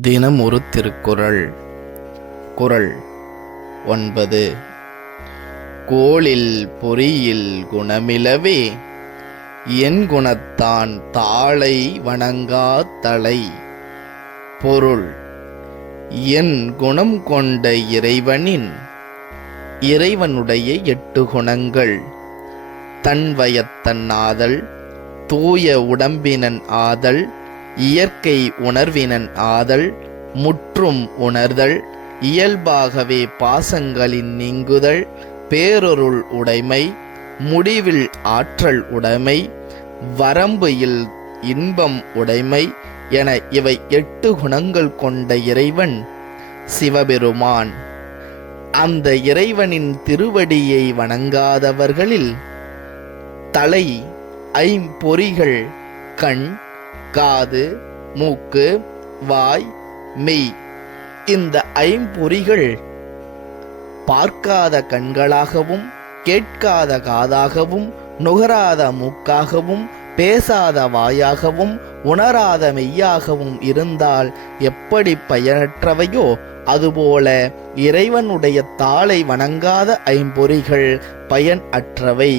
தினம் ஒரு திருக்குறள். குரல் ஒன்பது. கோளில் பொறியில் குணமிலவே என் குணத்தான் தாளை வணங்கா தலை. பொருள் என் குணம் கொண்ட இறைவனின் இறைவனுடைய எட்டு குணங்கள். தன்வயத்தன் ஆதல் தூய உடம்பினன் ஆதல் இயற்கை உணர்வினன் ஆதல் முற்றும் உணர்தல் இயல்பாகவே பாசங்களின் நீங்குதல் பேரொருள் உடைமை முடிவில் ஆற்றல் உடைமை வரம்பு இல் இன்பம் உடைமை என இவை எட்டு குணங்கள் கொண்ட இறைவன் சிவபெருமான். அந்த இறைவனின் திருவடியை வணங்காதவர்களில் தலை ஐம்பொறிகள் கண் காது மூக்கு வாய் மெய். இந்த ஐம்பொறிகள் பார்க்காத கண்களாகவும் கேட்காத காதாகவும் நுகராத மூக்காகவும் பேசாத வாயாகவும் உணராத மெய்யாகவும் இருந்தால் எப்படி பயனற்றவையோ அதுபோல இறைவனுடைய தாளை வணங்காத ஐம்பொறிகள் பயன் அற்றவை